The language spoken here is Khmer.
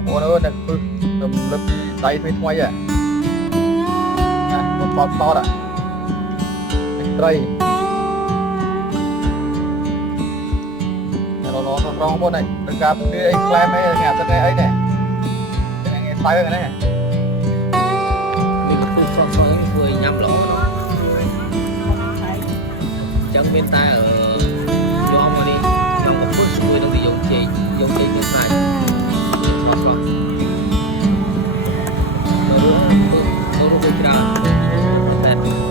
បងប្អូនអើយនៅពឹសរំលឹកដៃថ្មីថ្មីណាបងបោតបោតត្រីរងរងបងនេះទៅការពឿអីខ្លែមអីថ្ងៃទឹកអីនេះថ្ងៃសៅរ៍ហ្នឹងមានពឹសស្រស់ៗធ្វើញ៉ាំល្អចឹងមានតែយកមកនេះក្នុងពឹសជាមួយនឹងទីយកជែកមានខ្លាចស្រស់ៗមើលរូបច្រើនតែ អ